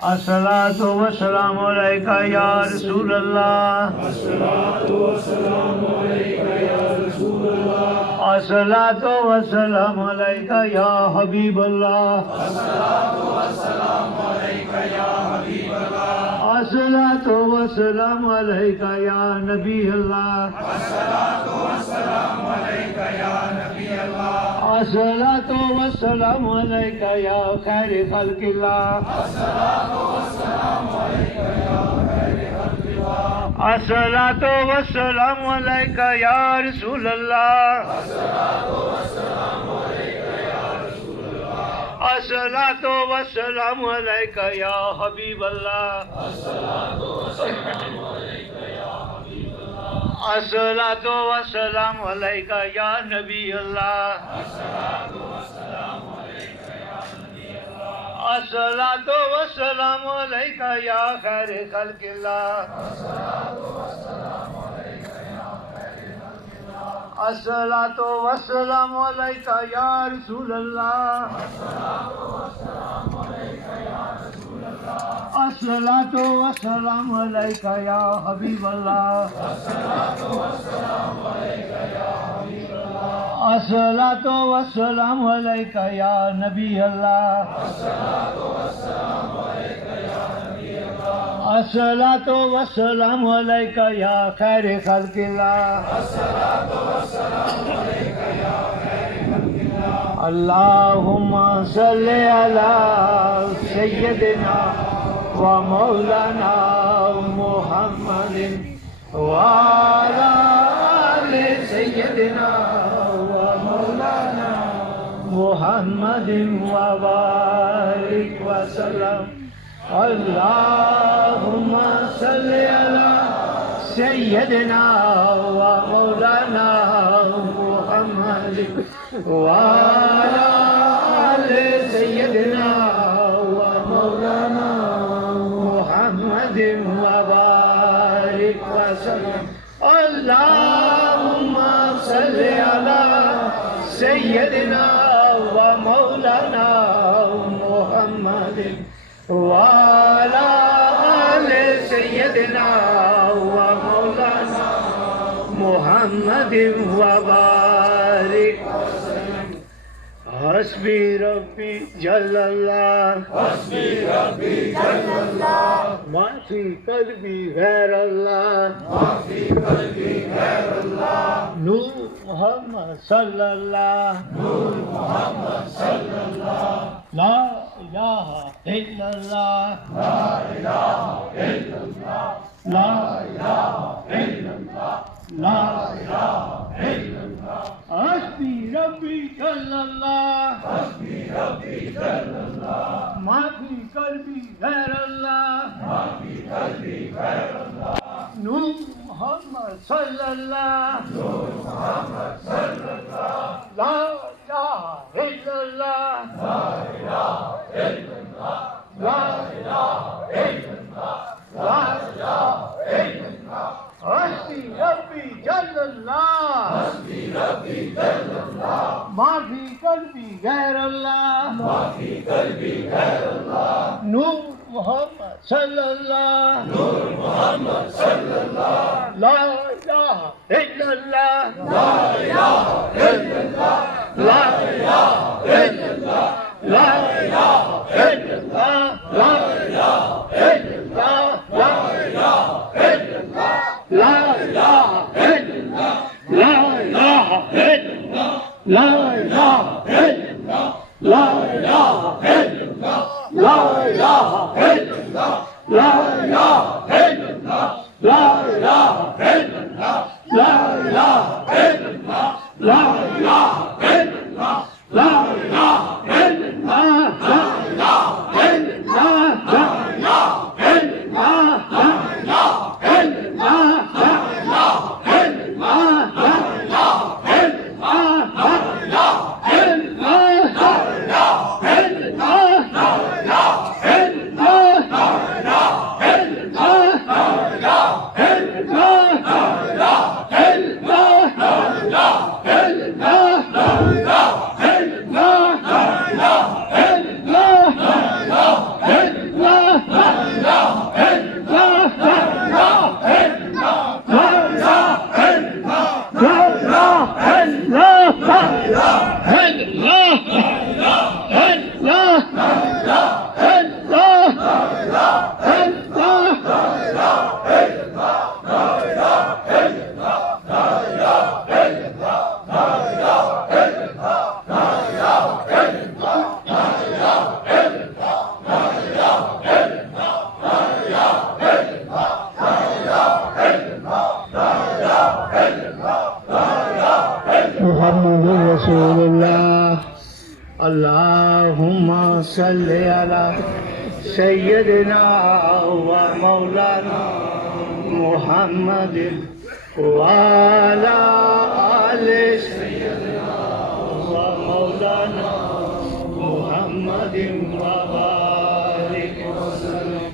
अस्सलातु वस्सलामु अलैका या रसूल अल्लाह। अस्सलातु वस्सलामु अलैका या रसूल अल्लाह। अस्सलातु वस्सलामु अलैका या हबीब अल्लाह। अस्सलातु वस्सलामु अलैका या हबीब अल्लाह। अस्सलातु वस्सलामु अलैका या नबी अल्लाह। अस्सलातु वस्सलामु अलैका या नबी अल्लाह। अस्सलातु वस्सलामु अलैका या खैर खल्किल्लाह। अस्सलातु वस्सलामु अलैका या खैर खल्किल्लाह। अस्सलातु वस्सलामु अलैका या रसूल अल्लाह। अस्सलातु वस्सलामु अलैका या रसूल अल्लाह। अस्सलातु वस्सलामु अलैका या हबीब अल्लाह। अस्सलातु वस्सलामु अलैका या हबीब अल्लाह। अस्सलातु वस्सलामु अलैका या नबी अल्लाह। अस्सलातु वस्सलामु अलैका या नबी अल्लाह। अस्सलातु वस्सलामु अलैका या खैर खल्किल्लाह। अस्सलातु वस्सलामु अलैका या खैर खल्किल्लाह। अस्सलातु वस्सलामु अलैका या रसूल अल्लाह। अस्सलातु वस्सलामु अलैका या रसूल अल्लाह। अस्सलातु वस्सलामु अलैका या हबीब अल्लाह। अस्सलातु वस्सलामु अलैका या हबीब अल्लाह। अस्सलातु वस्सलामु अलैका या नबी अल्लाह। अस्सलातु वस्सलामु अलैका या नबी अल्लाह। अस्सलातु वस्सलामु अलैका या खैर खल्किल्लाह। अस्सलातु वस्सलामु अलैका या खैर खल्किल्लाह। अल्लाहुम्मा सल्लि अला सय्यदिना व मौलाना मुहम्मदिन व अला आलि सय्यदिना व मौलाना मुहम्मदिन व बारिक व सल्लम। अल्लाहुम्मा सल्लि अला सय्यदिना व मौलाना मुहम्मदिन व अला आलि सय्यदिना व मौलाना मुहम्मदिन व बारिक व सल्लम। अल्लाहुम्मा सल्लि अला सय्यदिना व मौलाना मुहम्मदिन व अला आलि सय्यदिना व मौलाना मुहम्मदिन व बारिक। हस्बी रब्बी जल्लल्लाह। हस्बी रब्बी जल्लल्लाह। माफी कल्बी गैर अल्लाह। माफी कल्बी गैर अल्लाह। नूर मोहम्मद सल्लल्लाह। नूर मोहम्मद सल्लल्लाह। ला इलाहा इल्लल्लाह। ला इलाहा इल्लल्लाह। ला इलाहा इल्लल्लाह। ला इलाहा इल्लल्लाह। हस्बी रब्बी जल्लल्लाह। हस्बी रब्बी जल्लल्लाह। माफी कल्बी गैर अल्लाह। माफी कल्बी गैर अल्लाह। नूर मोहम्मद सल्लल्लाह। नूर मोहम्मद सल्लल्लाह। ला इलाहा इल्लल्लाह। ला इलाहा इल्लल्लाह। ला इलाहा इल्लल्लाह। ला इलाहा इल्लल्लाह। हस्बी रब्बी जल्लल्लाह। हस्बी रब्बी जल्लल्लाह। माफी कल्बी गैर अल्लाह। माफी कल्बी गैर अल्लाह। नूर मोहम्मद सल्लल्लाह। नूर मोहम्मद सल्लल्लाह। ला इलाहा इल्लल्लाह। ला इलाहा इल्लल्लाह। ला इलाहा इल्लल्लाह। ला इलाहा इल्लल्लाह। ला इलाहा इल्लल्लाह। ला इलाहा इल्लल्लाह। ला इलाहा इल्लल्लाह। ला इलाहा इल्लल्लाह। ला इलाहा इल्लल्लाह। ला इलाहा इल्लल्लाह। ला इलाहा इल्लल्लाह। ला इलाहा इल्लल्लाह। ला इलाहा इल्लल्लाह। ला इलाहा इल्लल्लाह। ला इलाहा इल्लल्लाह। ला इलाहा इल्लल्लाह। ला इलाहा इल्लल्लाह। ला इलाहा सल्ले अला सय्यदना व मौलाना मुहम्मद व अला आले सय्यदना व मौलाना मुहम्मद व बारिक वसल्लम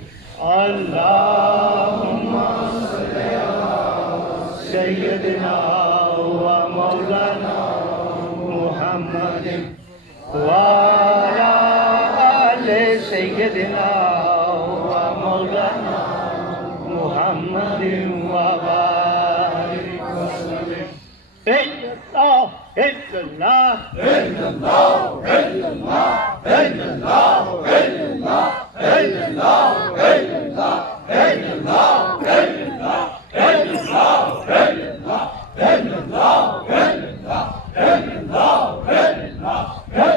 अल्लाहुम्मा सल्ली अला सय्यदना व मौलाना मुहम्मद व अला आले सय्यदना व मौलाना मुहम्मद व बारिक वसल्लम। इल्लल्लाह इल्लल्लाह इल्लल्लाह इल्लल्लाह इल्लल्लाह इल्लल्लाह इल्लल्लाह इल्लल्लाह इल्लल्लाह इल्लल्लाह इल्लल्लाह इल्लल्लाह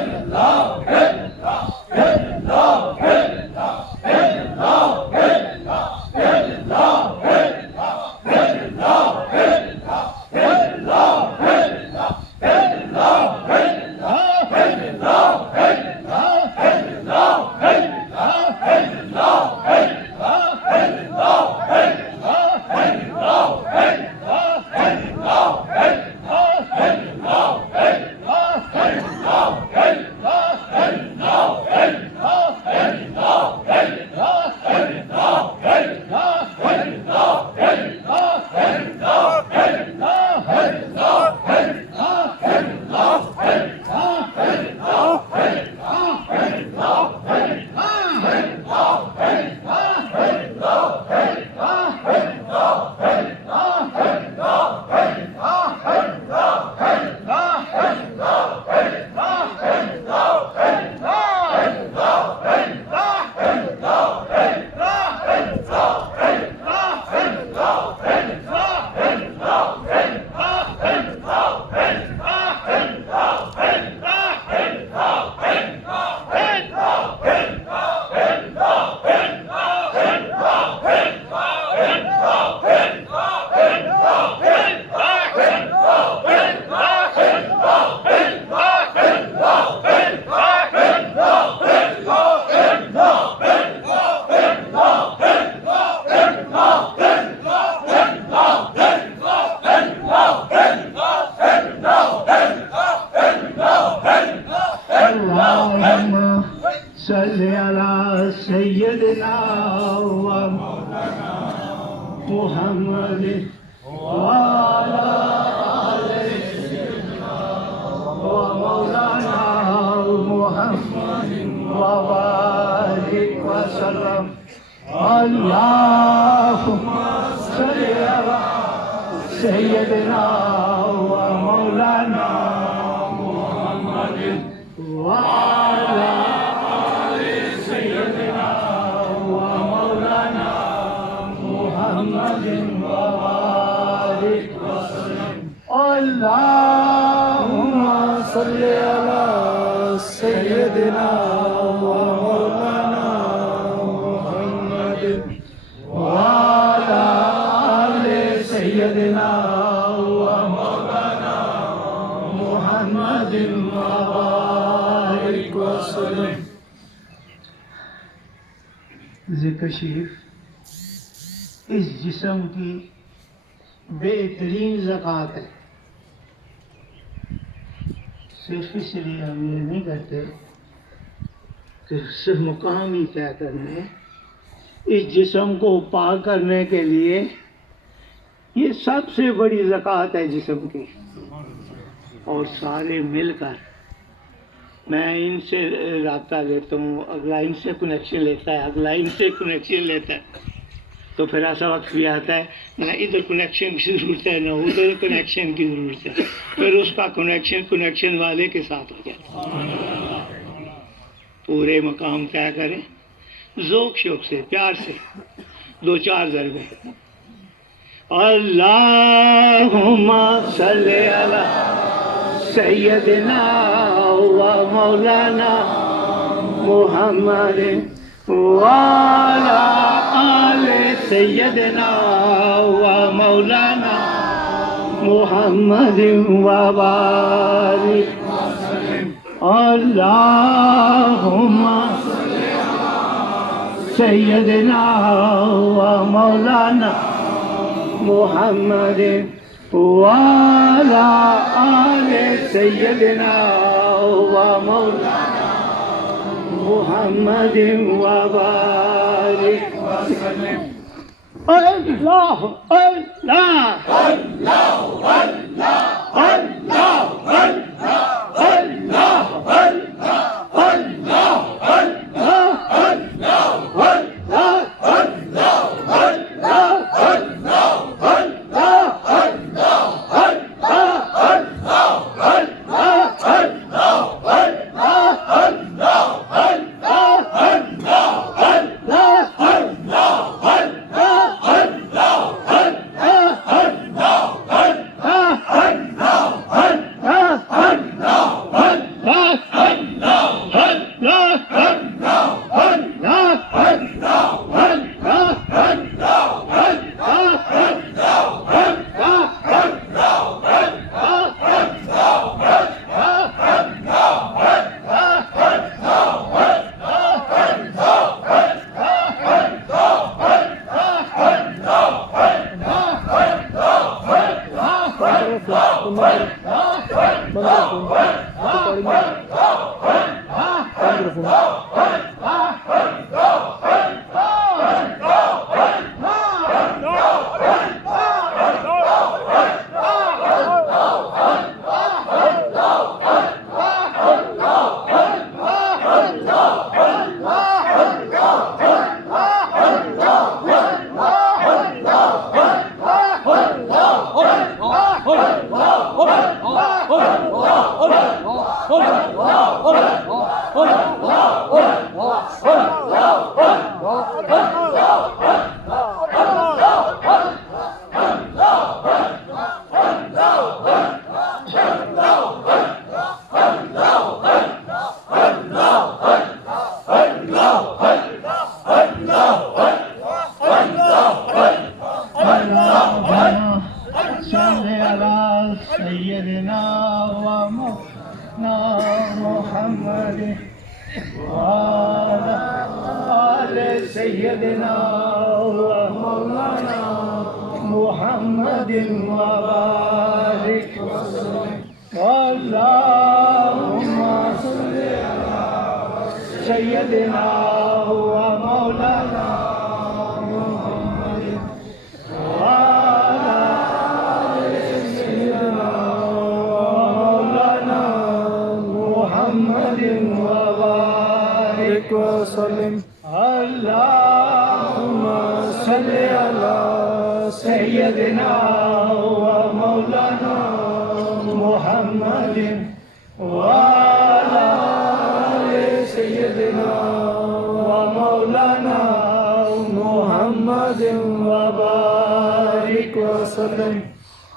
इल्लल्लाह इल्लल्लाह सल्ले अला सय्यदना व मौलाना मुहम्मद व अला आले सय्यदना व मौलाना मुहम्मद व बारिक वसल्लम अल्लाहुम्मा सल्ली अला सय्यदना व मौलाना मुहम्मद व अला अल्लाहुम्मा सल्ली अला सय्यदिना व मौलाना मुहम्मद व अला आले सय्यदिना व मौलाना मुहम्मद व बारिक वसल्लम। ज़िक्र शरीफ इस जिस्म की बेहतरीन ज़कात है। सिर्फ इसलिए हम ये नहीं करते कि सिर्फ मुकाम ही तय करने, इस जिस्म को पाक करने के लिए ये सबसे बड़ी ज़कात है जिस्म की। और सारे मिलकर, मैं इनसे रब्ता लेता हूँ, अगला इनसे कनेक्शन लेता है, अगला इनसे कनेक्शन लेता है, तो फिर ऐसा वक्त भी आता है ना इधर कनेक्शन की ज़रूरत है ना उधर कनेक्शन की ज़रूरत है, फिर उसका कनेक्शन वाले के साथ हो जाता है। पूरे मकाम तय करें, ज़ोक शौक से, प्यार से, 2-4 ज़रबे। अल्लाहुम्मा सल्ली अला सय्यदिना व मौलाना मुहम्मद व अला आले सय्यदिना व मौलाना मुहम्मद व बारिक। अल्लाहुम्मा सैयदना व मौलाना मुहम्मद वाला आले सैयदना व मौलाना मुहम्मद व बारिक वसल्लम। अल्लाह अल्लाह अल्लाह अल्लाह अल्लाह अल्लाह सैयदना व मौलाना मुहम्मद व बारिक वसल्लम। अल्लाहुम्मा सल्लि अला सैयदना व मौलाना मुहम्मद व अला सैयदना व मौलाना मुहम्मद व बारिक वसल्लम। अल्लाहुम्मा सल्लि अला सैयदना व मौलाना मुहम्मद व अला सैयदना व मौलाना मुहम्मद व बारिक वसल्लम।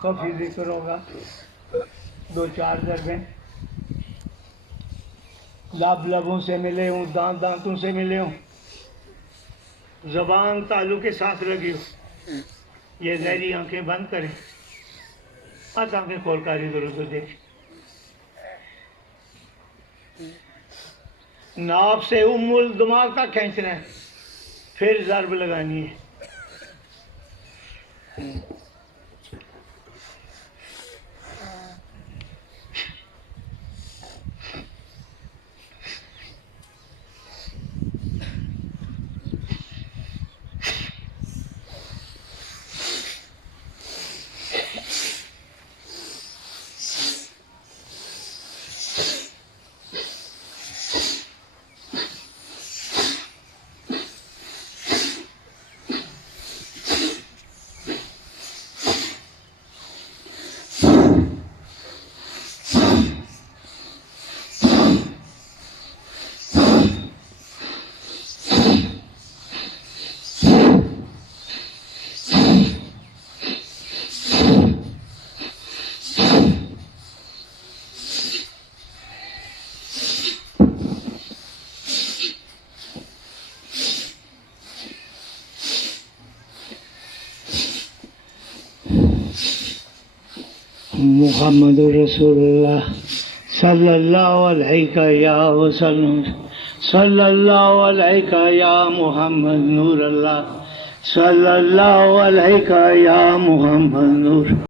काफी जिक्र होगा, 2-4 दरबे लब लबों से मिले हूँ, दांत दांतों से मिले हूँ, ज़बान तालु के साथ लगी हो। ये जहरी आंखें बंद करें, आज आंखें खोल कर इधर उधर देख। नाप से उम्मुल दिमाग तक खींचना है, फिर ज़रब लगानी है। मुहम्मद रसूलुल्लाह सल्लल्लाहु अलैहि वसल्लम सल्लल्लाहु अलैका या मोहम्मद नूर अल्लाह, सल्लल्लाहु अलैका या मोहम्मद नूर।